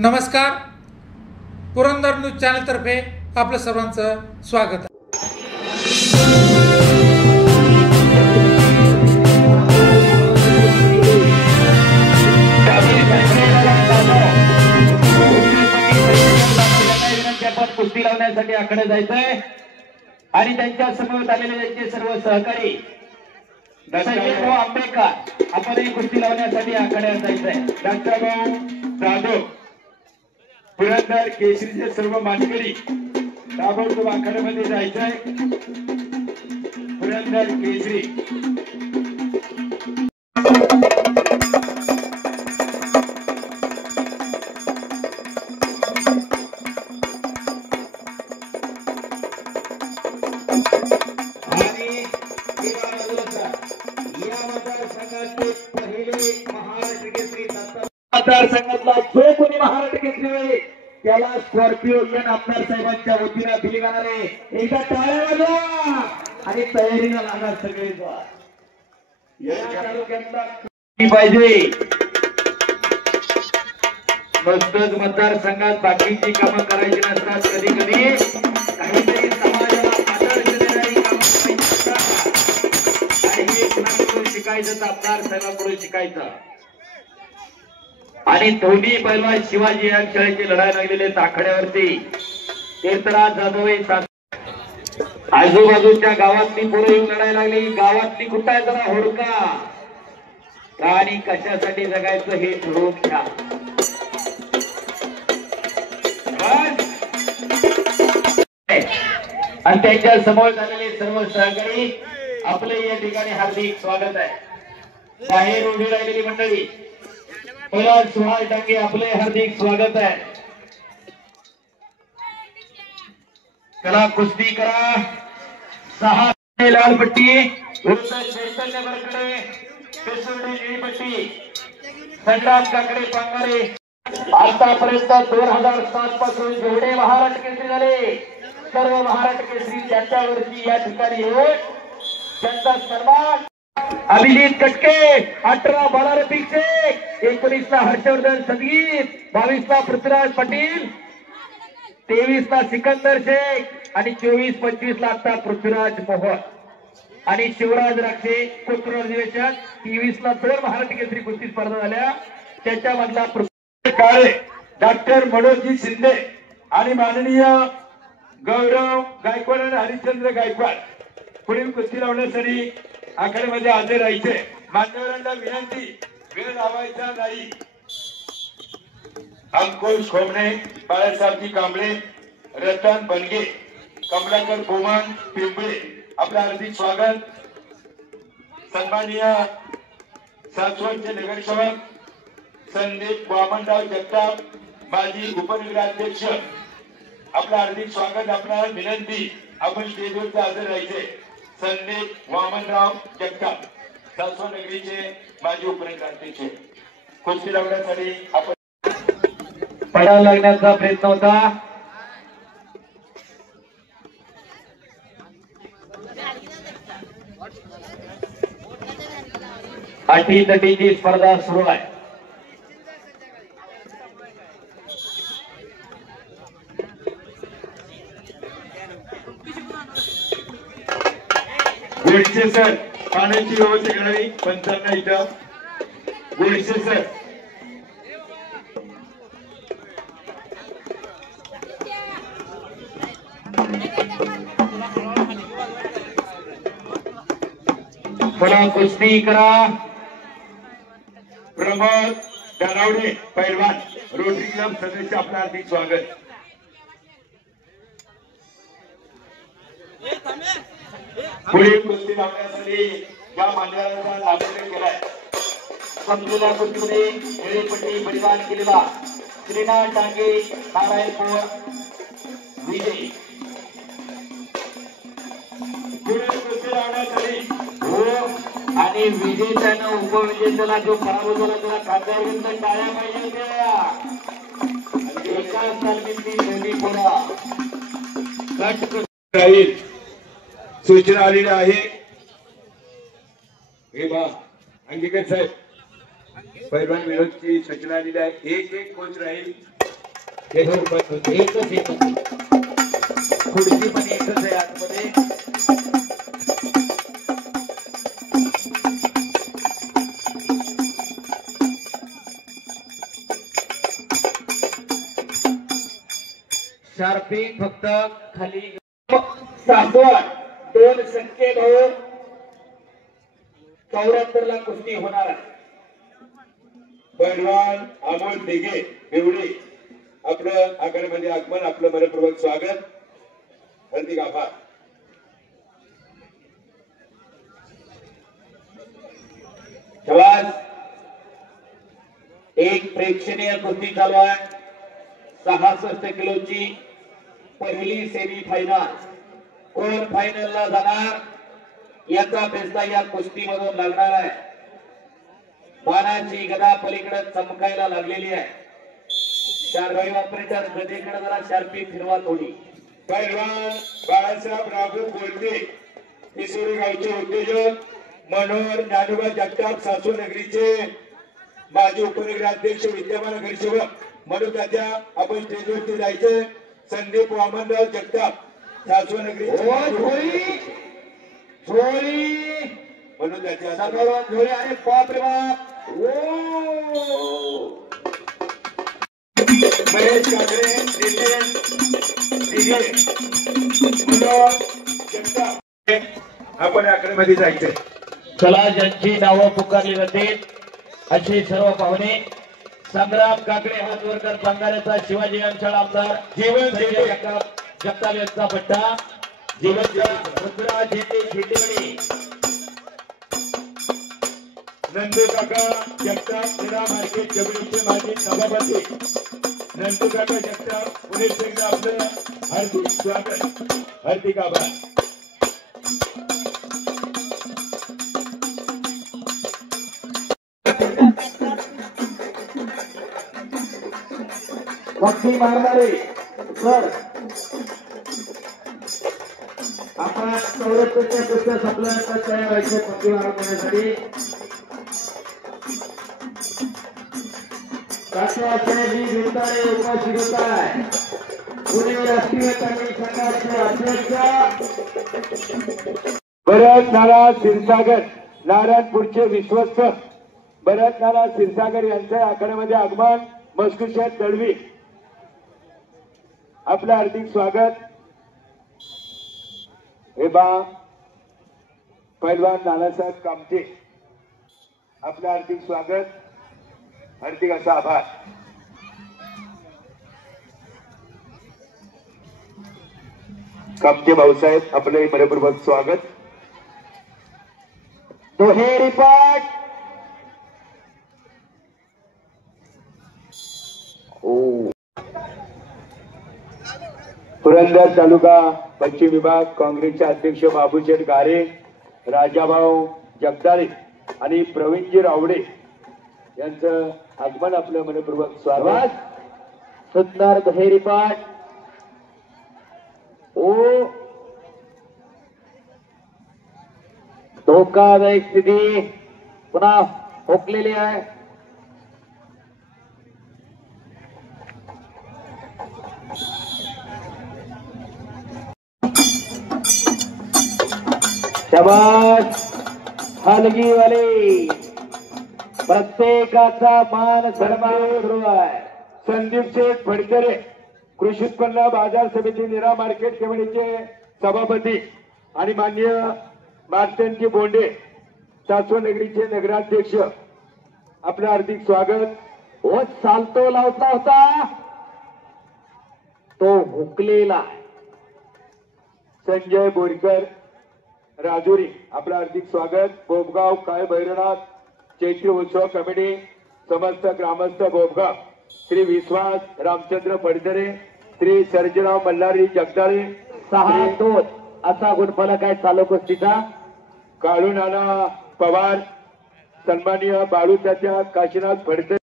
नमस्कार, Purandar news channel तर्फे आपलं सर्वांचं स्वागत आहे। कुस्ती लावण्यासाठी आकडे जायचंय आणि त्यांच्या समोर आलेले त्यांचे सर्व सहकारी दशरथ आंबेडकर आपण कुस्ती लावण्यासाठी आकडे जायचंय। डॉक्टर भाऊ जाधव पुरंदर केसरीचे सर्व मानकरी ताबडतोब आखाड्यामध्ये जायचंय। पुरंदर केसरी मतदारसंघातला जो कोणी महाराष्ट्र केसरी त्याला स्कॉर्पिओ एन आमदार साहेबांच्या वतीने दिली जाणार आहे। एकदा टाळ्या वाजवा आणि तयारीला लागा सगळे या तालुक्यातला पाहिजे। नुसतंच मतदारसंघात बाकीची कामं करायची नसतात, कधी कधी काहीतरी समाजाला आदर्श देणारी कामं करायची असतात आणि हे कुणाकडून शिकायचं तर मतदारसंघाकडून शिकायचं। आणि दोन्ही पैलवान शिवाजी या खेळाची लढाई लागलेले आखाड्यावरती तीर्थराज जाधव आजूबाजूच्या गावातली पोरं येऊन लढाई लागली। गावातली कुठं जरा होडका आणि कशासाठी जगायचं हे ठरवून घ्या। आणि त्यांच्या समोर झालेले सर्व सहकारी आपले या ठिकाणी हार्दिक स्वागत आहे। बाहेर उभी राहिलेली मंडळी सुहास डांगे आपले हार्दिक स्वागत आहे। कला कुस्ती करा 6 लाल पट्टी चैतन्य बरकडे पेसुर्डी निळी पट्टी संग्राम काकडे पांगारे। आतापर्यंत 2007 पासून जेवढे महाराष्ट्र केसरी झाले सर्व महाराष्ट्र केसरी त्याच्यावरती या ठिकाणी येऊन त्यांचा सन्मान अभिजित कटके 18 बाला पिक्षे 19 हर्षवर्धन संगीत 22 पृथ्वीराज पाटील 23 सिकंदर शेख आणि 24-25 आता पृथ्वीराज मोहन आणि शिवराज राक्षे कोथरूड अधिवेशन 23 2 महाराष्ट्र केसरी कुस्ती स्पर्धा झाल्या। त्याच्यामधला काळे डॉक्टर मनोजी शिंदे आणि माननीय गौरव गायकवाड आणि हरिश्चंद्र गायकवाड पुढील कुस्ती लावण्यासाठी आखाड्यामध्ये हजर राहायचे। मान्यवरांना विनंती, वेळ लावायचा नाही। अंकुश खोमणे, बाळासाहेबजी कांबळे, रतन बनगे, कमलाकर गोमान पिंपळे आपलं हार्दिक स्वागत। सन्माननीय सासवडचे नगरसेवक संदीप वामनराव जगताप माजी उपनगराध्यक्ष आपलं हार्दिक स्वागत। आपल्याला विनंती, आपण स्टेजवरती हजर राहायचे। संदीप वामनराव जगताप सासवड नगरीचे माजी उपनगराध्यक्ष कुस्ती लावण्यासाठी आपण पडायला लागण्याचा प्रयत्न होता। अटीतटीची स्पर्धा सुरू आहे। गोडसे सर पाण्याची व्यवस्था करावी पंचांना इथं। गोडसे सर पुन्हा कुस्ती करा। प्रमोद दानावडे पैलवान रोटरी क्लब सदस्य आपलं हार्दिक स्वागत। पुढील कुस्ती लावण्यासाठी या मान्यवरांचा आदेश केलाय। संपलेल्या कुस्तीमध्ये निळी पट्टी परिधान केलेला श्रीनाथ डांगे नारायणपूर विजयी। पुढील कुस्ती लावण्यासाठी आणि विजेत्यानं उपविजेत्याला जो पराभव झाला त्याला खात्यावरून टाळ्या पाहिजे एकाच तालमीतली दोन्ही पोरा राहील सूचना आलेली आहे। हे बा अंगीकर साहेब पैलवान विनोदची सूचना दिली आहे। एक कोच राहील हे दोन पण होते. एकच खुर्ची पण एकच आहे आतमध्ये. शार्पिंग फक्त खाली. सासवड 2 संख्ये भाऊ 74 ला कुस्ती होणार आहे. पैलवान अमोल दिघे बेवडी आपलं आखाड्यामध्ये आगमन, आपलं मनपूर्वक स्वागत, हार्दिक आभार. शाबास. एक प्रेक्षणीय कुस्ती चालू आहे. 66 किलोची पहिली सेमी फायनल. कोण फायनलला जाणार याचा फैसला या कुस्तीमधून लागणार आहे. बाणाची गदा पलीकडे चमकायला लागलेली आहे. शारभाई ऑपरेटर गदेकडे जरा शार्पी फिरवा थोडी. पैलवान बाळासाहेब राघू कोलते पिसोरी गावचे उद्योजक, मनोहर ज्ञानोबा जगताप सासू नगरीचे माजी उपनगराध्यक्ष, विद्यमान नगरसेवक म्हणून त्याच्या आपण स्टेजवरती जायचं. संदीप वामनराव जगताप सासू नगरीचे म्हणून त्याच्या झोळी आणि बाप रे बाप. महेश काकडे, नितीन दिघे, मनोहर जगताप आपण आकड्यामध्ये जायचंय. चला, ज्यांची नावं पुकारली जाते अशी सर्व पाहुणे. संग्राम काकडे हातवरकर बंगाल्याचा, शिवाजी अंशाळा आमदार, जीवन संजय जगताप यांचा पट्टा, जीवनचा रुद्रा झेंडे झेंडेवाडी, नंदू काका जगताप निरा मार्केट जमिनीचे माजी सभापती. नंदू काका जगताप पुणे एकदा आपलं हार्दिक स्वागत, हार्दिक आभार. पक्षी मारणारे सर आपण 74च्या कुस्त्या संपल्यानंतर तयार व्हायचे पक्षी मारण्यासाठी. काशीवासी गिरताळे उपस्थित होत आहे. पुणे राष्ट्रीय तालीम संघाचे अध्यक्ष भरत नाना क्षीरसागर, नारायणपूरचे विश्वस्त भरत नाना क्षीरसागर यांच्या आखाड्यामध्ये आगमन. मस्कुशेत दळवी आपलं हार्दिक स्वागत. हे बा पैलवान नानासाहेब कामते आपलं हार्दिक स्वागत, हार्दिक असा आभार. कामते भाऊसाहेब आपलं मनपूर्वक स्वागत. दुहेरी पाठ. पुरंदर तालुका पश्चिम विभाग काँग्रेसचे अध्यक्ष बाबूशेठ गारे, राजाभाऊ जगदाळे आणि प्रवीणजी रावडे यांचं आगमन, आपलं मनपूर्वक स्वागत. सुंदर दुहेरी पाठ. धोकादायक स्थिती पुन्हा हुकलेली आहे. शाबास. हलगीवाले प्रत्येकाचा मान सन्मान सुरू आहे. संदीप शेठ फडतरे कृषी उत्पन्न बाजार समिती निरा मार्केट कमिटीचे सभापती आणि माननीय मार्तनजी बोंडे सासवड नगरीचे नगराध्यक्ष, आपलं हार्दिक स्वागत. ओ चालतो लावता होता तो हुकलेला. संजय बोरकर राजुरी आपलं हार्दिक स्वागत. बोबगाव काय भैरवनाथ चैत्र उत्सव कमिटी समस्त ग्रामस्थ बोबगाव, श्री विश्वास रामचंद्र फडतरे, श्री सर्जेराव मल्हारी जगदाळे. 6-2 असा गुणफलक आहे चालू कुस्तीचा. काळू नाना पवार, सन्माननीय बाळू तात्या काशीनाथ फडतरे.